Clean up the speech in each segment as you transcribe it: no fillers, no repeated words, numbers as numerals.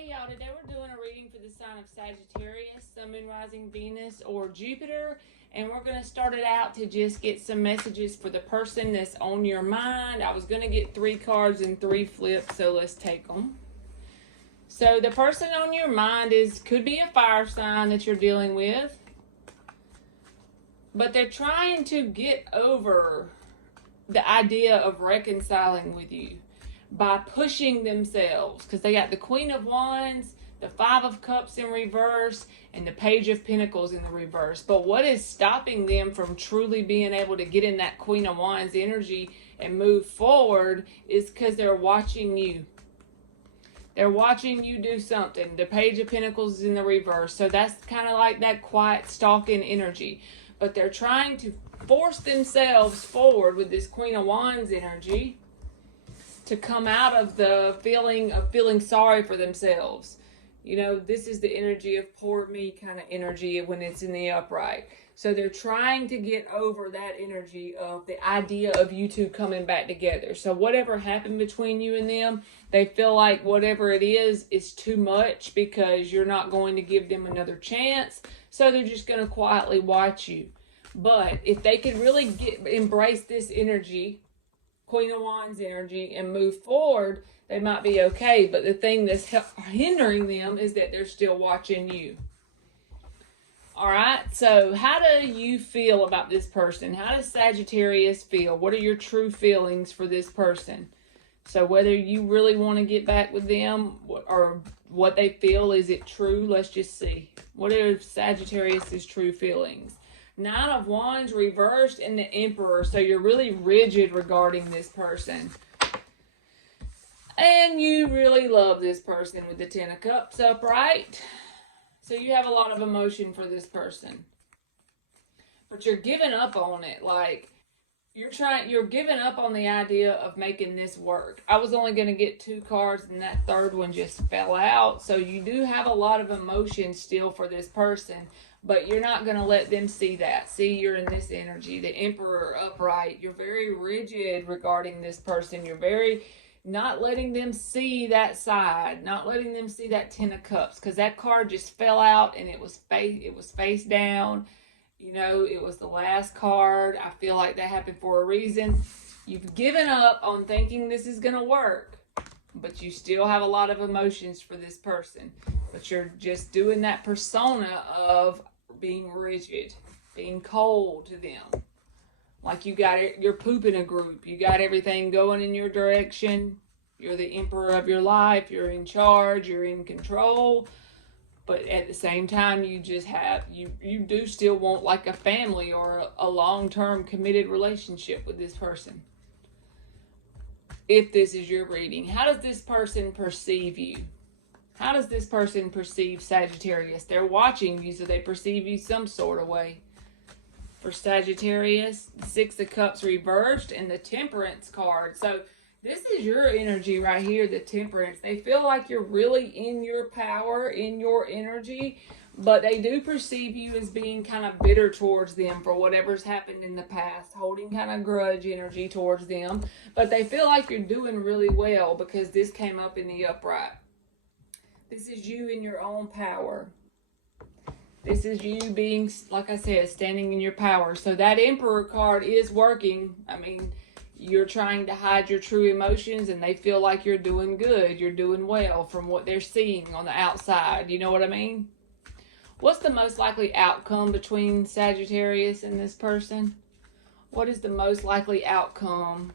Hey y'all, today we're doing a reading for the sign of Sagittarius, Sun, Moon, Rising, Venus, or Jupiter. And we're going to start it out to just get some messages for the person that's on your mind. I was going to get 3 cards and 3 flips, so let's take them. So the person on your mind could be a fire sign that you're dealing with. But they're trying to get over the idea of reconciling with you by pushing themselves, because they got the Queen of Wands, the Five of Cups in reverse, and the Page of Pentacles in the reverse. But what is stopping them from truly being able to get in that Queen of Wands energy and move forward is because they're watching you. They're watching you do something. The Page of Pentacles is in the reverse, so that's kind of like that quiet stalking energy. But they're trying to force themselves forward with this Queen of Wands energy to come out of the feeling of feeling sorry for themselves. You know, this is the energy of poor me kind of energy when it's in the upright. So they're trying to get over that energy of the idea of you two coming back together. So whatever happened between you and them, they feel like whatever it is too much because you're not going to give them another chance. So they're just going to quietly watch you. But if they could really embrace this energy, Queen of Wands energy, and move forward, they might be okay. But the thing that's hindering them is that they're still watching you. All right, so how do you feel about this person? How does Sagittarius feel? What are your true feelings for this person? So whether you really want to get back with them or what they feel, is it true? Let's just see. What are Sagittarius's true feelings? 9 of Wands reversed and the Emperor. So you're really rigid regarding this person. And you really love this person with the 10 of Cups upright. So you have a lot of emotion for this person. But you're giving up on it. Like, you're giving up on the idea of making this work. I was only going to get 2 cards and that third one just fell out. So you do have a lot of emotion still for this person. But you're not going to let them see that. See, you're in this energy. The Emperor upright. You're very rigid regarding this person. You're very not letting them see that side. Not letting them see that 10 of Cups. Because that card just fell out and it was face down. You know, it was the last card. I feel like that happened for a reason. You've given up on thinking this is going to work. But you still have a lot of emotions for this person. But you're just doing that persona of being rigid, being cold to them. Like you're pooping a group. You got everything going in your direction. You're the emperor of your life. You're in charge. You're in control. But at the same time, you do still want like a family or a long-term committed relationship with this person. If this is your reading, how does this person perceive you? How does this person perceive Sagittarius? They're watching you, so they perceive you some sort of way. For Sagittarius, the 6 of Cups reversed and the Temperance card. So this is your energy right here, the Temperance. They feel like you're really in your power, in your energy, but they do perceive you as being kind of bitter towards them for whatever's happened in the past, holding kind of grudge energy towards them. But they feel like you're doing really well because this came up in the upright. This is you in your own power. This is you being, like I said, standing in your power. So that Emperor card is working. I mean, you're trying to hide your true emotions and they feel like you're doing good. You're doing well from what they're seeing on the outside. You know what I mean? What's the most likely outcome between Sagittarius and this person? What is the most likely outcome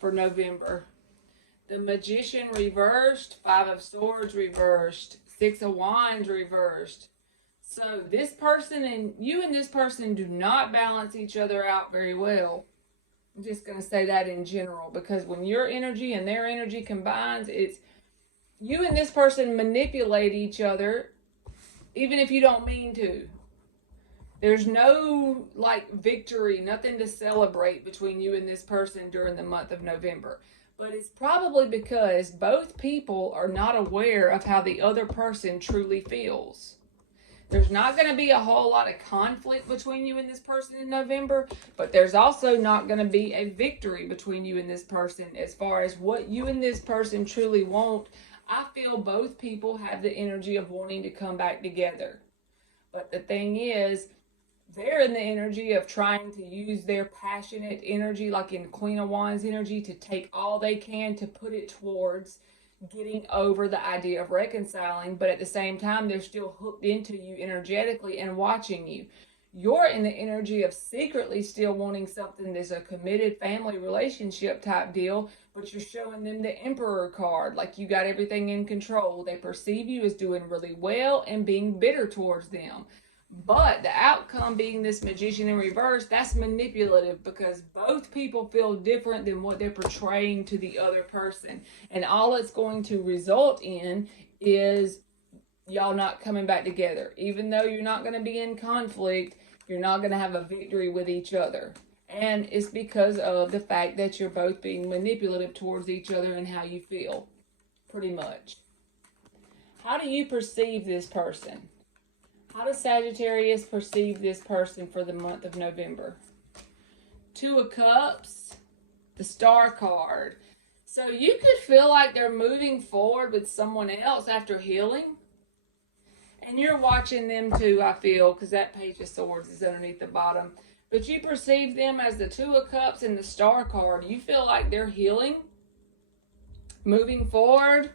for November? The Magician reversed, 5 of Swords reversed, 6 of Wands reversed. So this person and this person do not balance each other out very well. I'm just going to say that in general, because when your energy and their energy combines, it's you and this person manipulate each other, even if you don't mean to. There's no like victory, nothing to celebrate between you and this person during the month of November. But it's probably because both people are not aware of how the other person truly feels. There's not going to be a whole lot of conflict between you and this person in November, but there's also not going to be a victory between you and this person as far as what you and this person truly want. I feel both people have the energy of wanting to come back together. But the thing is, they're in the energy of trying to use their passionate energy, like in Queen of Wands energy, to take all they can to put it towards getting over the idea of reconciling. But at the same time, they're still hooked into you energetically and watching you. You're in the energy of secretly still wanting something that's a committed family relationship type deal, but you're showing them the Emperor card, like you got everything in control. They perceive you as doing really well and being bitter towards them. But the outcome being this Magician in reverse, that's manipulative, because both people feel different than what they're portraying to the other person. And all it's going to result in is y'all not coming back together. Even though you're not going to be in conflict, you're not going to have a victory with each other. And it's because of the fact that you're both being manipulative towards each other and how you feel, pretty much. How do you perceive this person? How does Sagittarius perceive this person for the month of November? Two of Cups, the Star card. So you could feel like they're moving forward with someone else after healing. And you're watching them too, I feel, because that Page of Swords is underneath the bottom. But you perceive them as the Two of Cups and the Star card. You feel like they're healing, moving forward,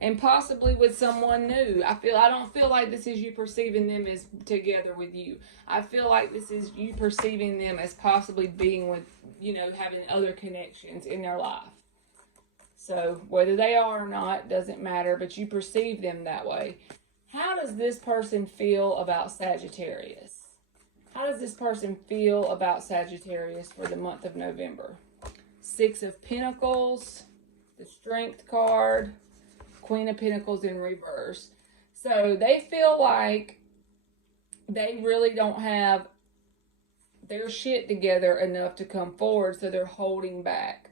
and possibly with someone new. I don't feel like this is you perceiving them as together with you. I feel like this is you perceiving them as possibly being with, having other connections in their life. So whether they are or not doesn't matter, but you perceive them that way. How does this person feel about Sagittarius? How does this person feel about Sagittarius for the month of November? Six of Pentacles, the Strength card, Queen of Pentacles in reverse. So they feel like they really don't have their shit together enough to come forward, so they're holding back.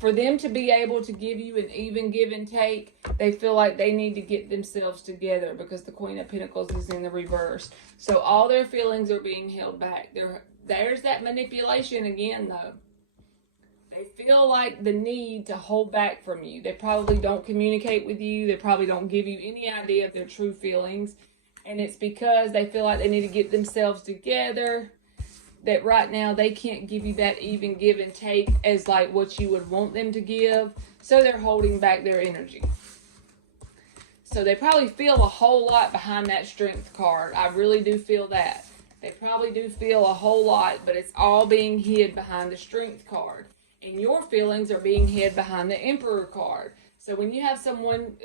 For them to be able to give you an even give and take, they feel like they need to get themselves together, because the Queen of Pentacles is in the reverse. So all their feelings are being held back. There's that manipulation again, though. They feel like the need to hold back from you. They probably don't communicate with you. They probably don't give you any idea of their true feelings. And it's because they feel like they need to get themselves together, that right now they can't give you that even give and take as like what you would want them to give. So they're holding back their energy. So they probably feel a whole lot behind that Strength card. I really do feel that. They probably do feel a whole lot, but it's all being hid behind the Strength card. And your feelings are being hid behind the Emperor card. So when you have someone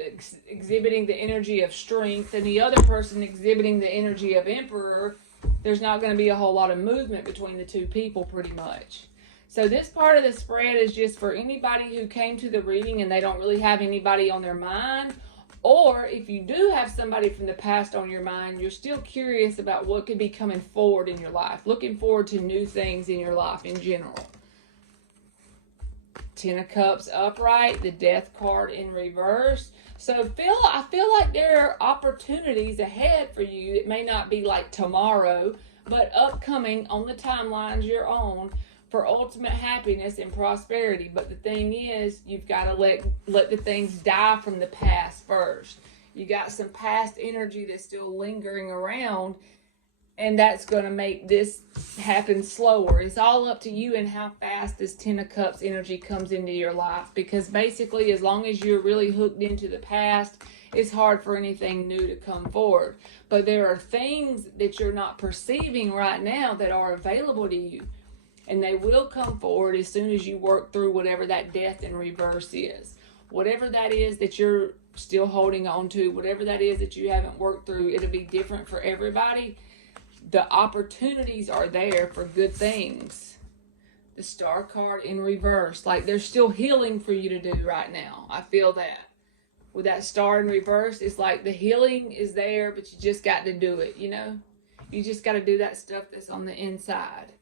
exhibiting the energy of strength and the other person exhibiting the energy of Emperor, there's not going to be a whole lot of movement between the two people, pretty much. So this part of the spread is just for anybody who came to the reading and they don't really have anybody on their mind. Or if you do have somebody from the past on your mind, you're still curious about what could be coming forward in your life. Looking forward to new things in your life in general. Ten of Cups upright, the Death card in reverse. So I feel like there are opportunities ahead for you. It may not be like tomorrow, but upcoming on the timelines you're on for ultimate happiness and prosperity. But the thing is, you've got to let the things die from the past first. You got some past energy that's still lingering around, and that's going to make this happen slower. It's all up to you and how fast this Ten of Cups energy comes into your life. Because basically, as long as you're really hooked into the past, it's hard for anything new to come forward. But there are things that you're not perceiving right now that are available to you. And they will come forward as soon as you work through whatever that Death in reverse is. Whatever that is that you're still holding on to, whatever that is that you haven't worked through, it'll be different for everybody. The opportunities are there for good things. The Star card in reverse. Like there's still healing for you to do right now. I feel that. With that Star in reverse, it's like the healing is there, but you just got to do it, You just got to do that stuff that's on the inside.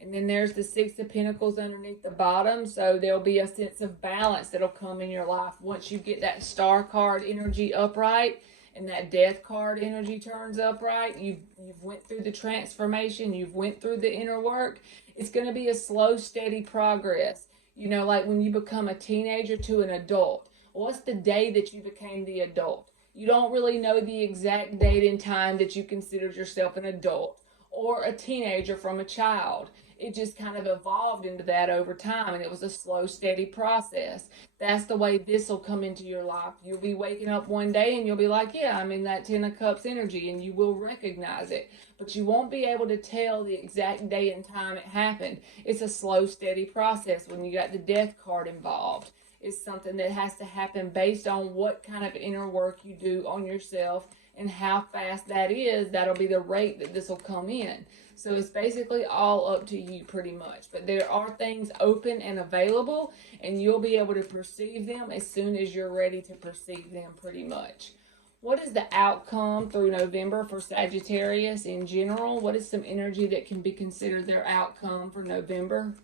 And then there's the Six of Pentacles underneath the bottom. So there'll be a sense of balance that'll come in your life once you get that Star card energy upright. And that Death card energy turns upright. You've went through the transformation. You've went through the inner work. It's going to be a slow, steady progress. Like when you become a teenager to an adult. What's the day that you became the adult? You don't really know the exact date and time that you considered yourself an adult or a teenager from a child. It just kind of evolved into that over time, and it was a slow, steady process. That's the way this will come into your life. You'll be waking up one day and you'll be like, yeah, I'm in that 10 of Cups energy, and you will recognize it. But you won't be able to tell the exact day and time it happened. It's a slow, steady process when you got the Death card involved. It's something that has to happen based on what kind of inner work you do on yourself and how fast that is. That'll be the rate that this will come in. So it's basically all up to you pretty much. But there are things open and available, and you'll be able to perceive them as soon as you're ready to perceive them pretty much. What is the outcome through November for Sagittarius in general? What is some energy that can be considered their outcome for November?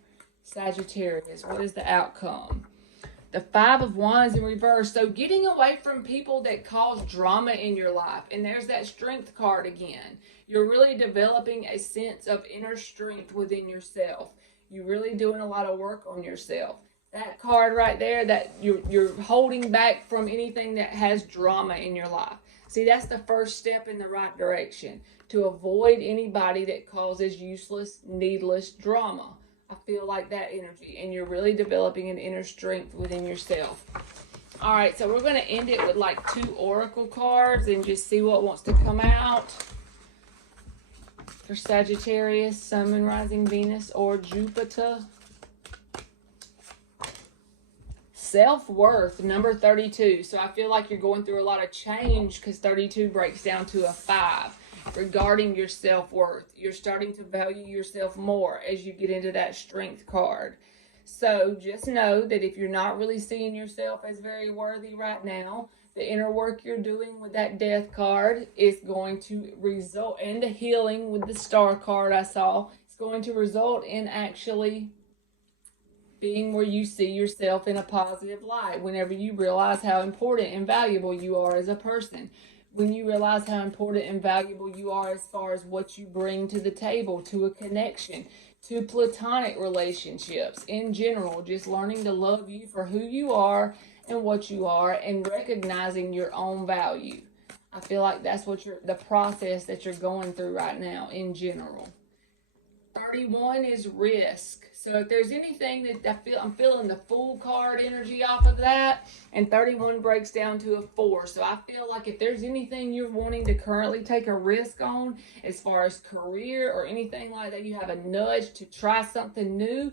Sagittarius, what is the outcome? The Five of Wands in reverse. So getting away from people that cause drama in your life. And there's that Strength card again. You're really developing a sense of inner strength within yourself. You're really doing a lot of work on yourself. That card right there, that you're holding back from anything that has drama in your life. See, that's the first step in the right direction. To avoid anybody that causes useless, needless drama. I feel like that energy, and you're really developing an inner strength within yourself. All right, so we're going to end it with like 2 oracle cards and just see what wants to come out for Sagittarius, Sun, Moon, Rising, Venus, or Jupiter. Self-worth, number 32. So I feel like you're going through a lot of change because 32 breaks down to a 5. Regarding your self-worth, you're starting to value yourself more as you get into that Strength card. So just know that if you're not really seeing yourself as very worthy right now, the inner work you're doing with that Death card is going to result, and the healing with the Star card I saw, it's going to result in actually being where you see yourself in a positive light whenever you realize how important and valuable you are as a person. When you realize how important and valuable you are as far as what you bring to the table, to a connection, to platonic relationships in general, just learning to love you for who you are and what you are, and recognizing your own value. I feel like that's what the process that you're going through right now in general. 31 is risk. So if there's anything that I'm feeling the Fool card energy off of that, and 31 breaks down to a 4. So I feel like if there's anything you're wanting to currently take a risk on as far as career or anything like that, you have a nudge to try something new,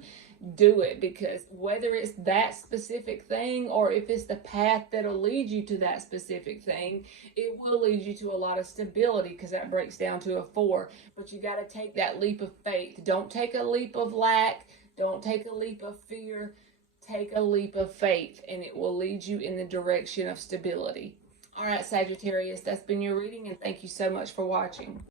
do it. Because whether it's that specific thing or if it's the path that'll lead you to that specific thing, it will lead you to a lot of stability, because that breaks down to a 4. But you got to take that leap of faith. Don't take a leap of lack. Don't take a leap of fear. Take a leap of faith, and it will lead you in the direction of stability. All right, Sagittarius, that's been your reading, and thank you so much for watching.